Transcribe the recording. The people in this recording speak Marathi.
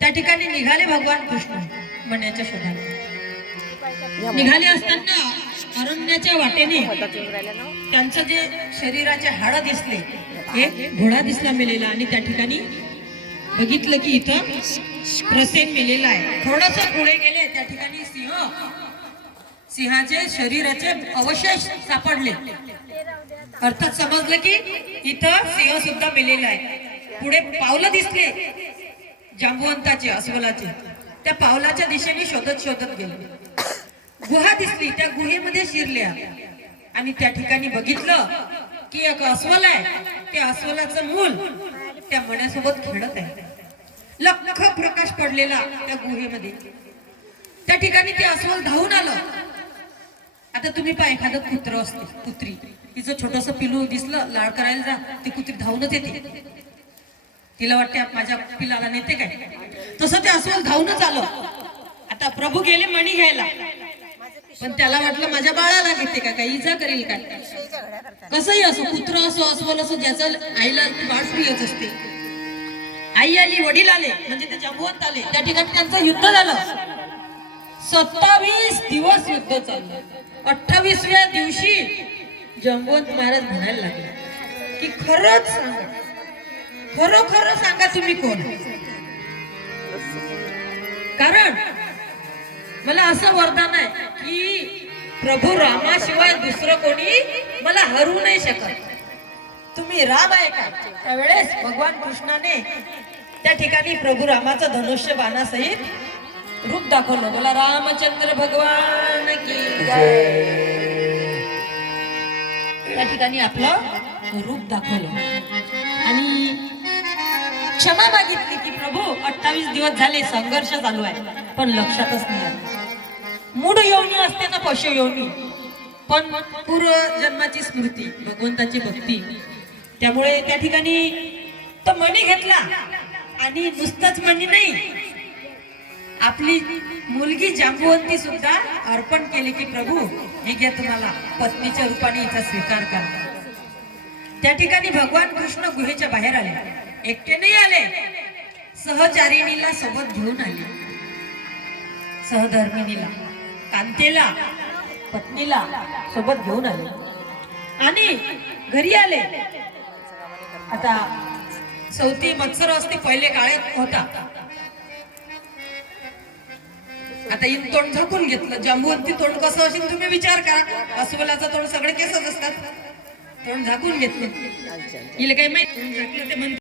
त्या ठिकाणी निघाले भगवान कृष्ण. मण्याच्या शोधाला निघाले असताना अरण्याच्या वाटेने त्यांचं जे शरीराचे हाड दिसले हे घोडा दिसला मेलेला आणि त्या ठिकाणी बघितलं की इथं प्रसेन मेलेला आहे. थोडस पुढे गेले त्या ठिकाणी सिंह सिंहाचे शरीराचे अवशेष सापडले. अर्थात समजलं की इथं सिंह सुद्धा मेलेला आहे. पुढे पावलं दिसले. जांबुवंताचे अस्वलाचे. त्या पावलाच्या दिशेने शोधत शोधत गेले. गुहा दिसली त्या गुहेमध्ये शिरल्या. आणि त्या ठिकाणी बघितलं की एक अस्वल आहे. त्या अस्वलाचं मूल त्या मण्यासोबत खेळत आहे. लख प्रकाश पडलेला त्या गुहेमध्ये. त्या ठिकाणी ते अस्वल धावून आलं. आता तुम्ही पहा एखादं कुत्र असते कुत्री. तिचं छोटस पिलू दिसलं लाड करायला जा ती कुत्री धावूनच येते. तिला वाटते माझ्या पिलाला नेते काय? तसं ते अस्वल धावूनच आलं. आता प्रभू गेले मणी घ्यायला. पण त्याला वाटलं माझ्या बाळाला घेते का? काही इजा करेल काय कसंही असो पुत्र असो अस्वल असो ज्याचं आईला बाळ प्रियच असते. आई आली वडील आले म्हणजे ते जमवत आले त्या ठिकाणी त्यांचं युद्ध झालं. सत्तावीस दिवस युद्ध चाललं. अठ्ठावीसव्या दिवशी जमवंत महाराज म्हणायला लागले की खरंच खरोखर सांगा तुम्ही कोण? कारण मला असं वरदान आहे की प्रभू रामाशिवाय दुसरं कोणी मला हरवू नाही शकत. तुम्ही राम आहे का? त्यावेळेस भगवान कृष्णाने त्या ठिकाणी प्रभू रामाचं धनुष्य बाणासहित रूप दाखवलं. बोला रामचंद्र भगवान की त्या ठिकाणी आपलं रूप दाखवलं. क्षमा मागितली की प्रभू अठ्ठावीस दिवस झाले संघर्ष चालू आहे. पण लक्षातच नाही आलं. योनी असते ना पशु योनी. पण पूर्व जन्माची स्मृती भगवंताची भक्ती त्यामुळे त्या ठिकाणी तो मणी घेतला आणि नुसतंच मणी नाही. आपली मुलगी जांबुवंती सुद्धा अर्पण केली की प्रभू हे घ्या तुम्हाला पत्नीच्या रूपाने हिचा स्वीकार करा. त्या ठिकाणी भगवान कृष्ण गुहेच्या बाहेर आले. एकटे नाही आले. सहचारिणीला सोबत घेऊन आले. सहधर्मिणीला कांतेला पत्नीला सोबत घेऊन आले. आणि घरी आले. आता चौथी मत्सर असते पहिले काळात होता. आता इन तोंड झाकून घेतलं. जांबुवंती तोंड कसं असेल तुम्ही विचार करा. अस्वलाचं तोंड सगळे केसच असतात. तोंड झाकून घेतलं. हिला काही माहिती? तोंड झाकलं ते म्हणते